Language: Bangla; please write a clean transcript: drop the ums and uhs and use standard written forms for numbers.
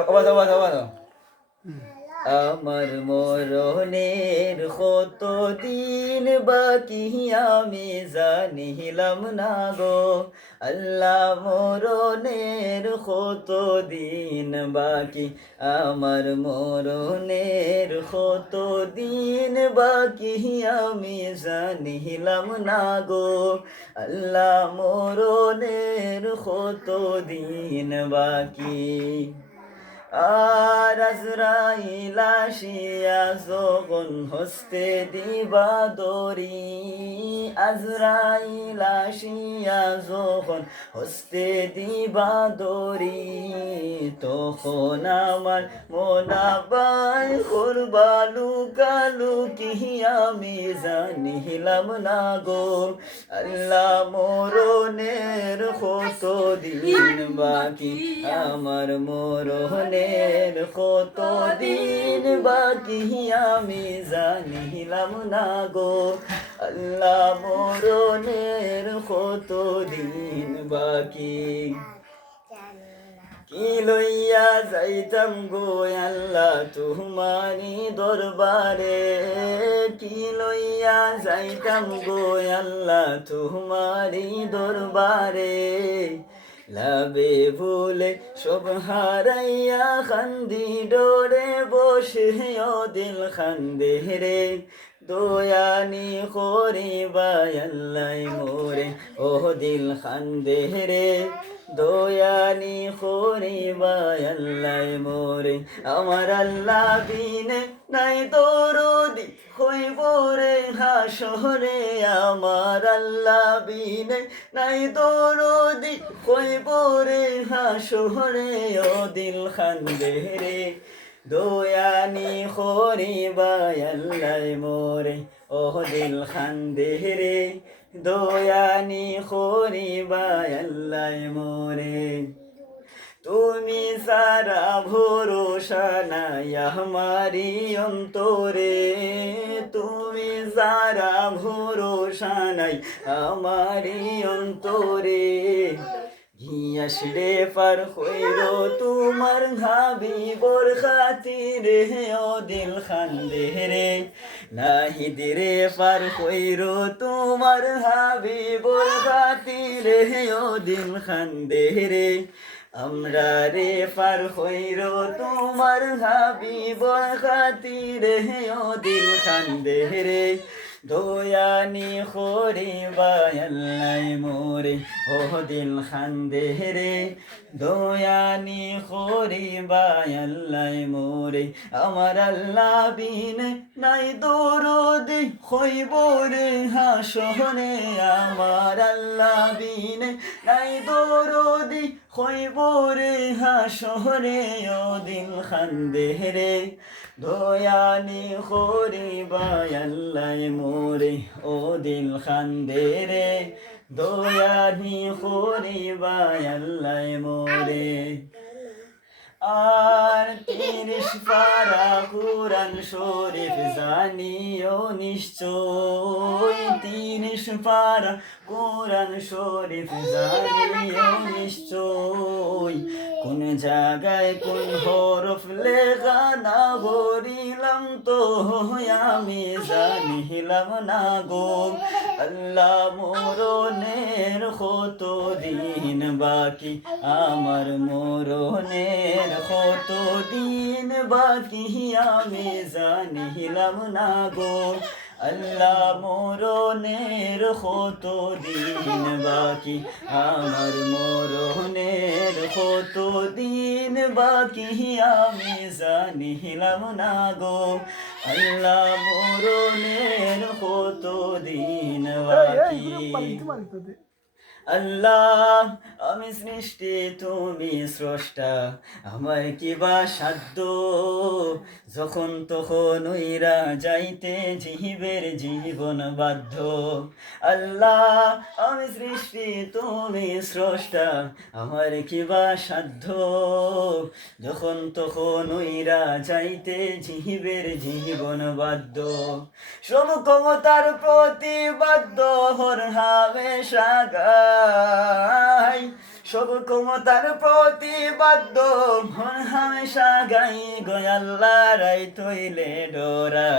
আবার আবার আমার মরণের কত দিন বাকি আমি জানিলাম না গো আল্লাহ মরণের কত দিন বাকি আমার মরণের কত দিন বাকি আমি জানিলাম না গো আল্লাহ মরণের কত দিন বাকি আর আজরাইল আসিয়া যখন হস্তে দিবা দরি আজরাইল আসিয়া যখন হস্তে দিবা দরি তখন আমার মোনাবাই করবা লুকালুকি আমি জানিলাম না গো আল্লাহ মরণের কত দিন বাকি আমার মরণের কত দিন বাকি আমি জানিলাম না গো আল্লাহ মরণের কত দিন বাকি কি লইয়া যাইতাম গো আল্লাহ তোমারি দরবারে কি লইয়া যাইতাম গো আল্লাহ তোমারি দরবারে লাভে ভুলে সব হারাইয়া খান্দি ডোরে বসে ও দিল খান্দে রে দয়ানি করিবা আল্লাহ মোরে ও দিল খান্দে রে দয়ানি করিবা আল্লাহ মোরে আমার আল্লাহ বিনে নাই দরদি হইব রে হাসরে আমার আল্লাহ বিনে নাই দরদি হইব রে হাসরে ও দিল খান্দে রে দয়ানি করিবা আল্লাহ মোরে ও দিল খান্দে রে দয়ানি করিবা আল্লাহ মোরে তুমি সারা ভরসা নাই আমারি অন্তরে তুমি সারা ভরসা নাই আমারি অন্তরে ঘিয়াসরে পার হইল তোমার হাবিবর খাতিরে ও দিল খান্দে রে নাহিদ রে পার হইল তোমার হাবিবর খাতিরে ও দিল খান্দে রে আমরা রে পার হইল তোমার হাবিবর খাতিরে ও দিল খান্দে রে দয়ানি করিবা আল্লাহ মোরে ও দিল খান্দে রে দয়ানি করিবা আল্লাহ মোরে আমার আল্লাহ বিনে নাই দরদি হইব রে হাসরে আমার আল্লাহ বিনে নাই দরদি হইব রে হাসরে ও দিল খান্দে রে দয়ানি করিবা আল্লাহ মোরে ও দিল খান্দে রে দয়ানি করিবা আল্লাহ মোরে আর ৩০ পারা কুরআন শরীফ জানিও নিশ্চয় ৩০ পারা কুরআন শরীফ জানিও নিশ্চয় কোন জায়গায় কোন হরফ লেখা না করিলাম তো আমি জানিলাম না গো আল্লাহ মরণের কত দিন বাকি আমার মরণের কত দিন বাকি আমি জানিলাম না গো আল্লাহ মরণের কত দিন বাকি আমার মরণের কত দিন বাকি আমি জানিলাম না গো আল্লাহ মরণের কত দিন বাকি আল্লাহ আমি সৃষ্টি তুমি স্রষ্টা আমার কি বা সাধ্য যখন তখন উইরা যাইতে জীবের জীবন বাধ্য আল্লাহ আমি সৃষ্টি তুমি স্রষ্টা আমার কি বা সাধ্য যখন তখন উইরা যাইতে জীবের জীবন বাধ্য সব ক্ষমতার প্রতিবাদ্য হর হামেশা গাই সব ক্ষমতার প্রতিবাদ্য হর হামেশা বৈশা গাই গো আল্লাহ রাই তৈলে ডোরা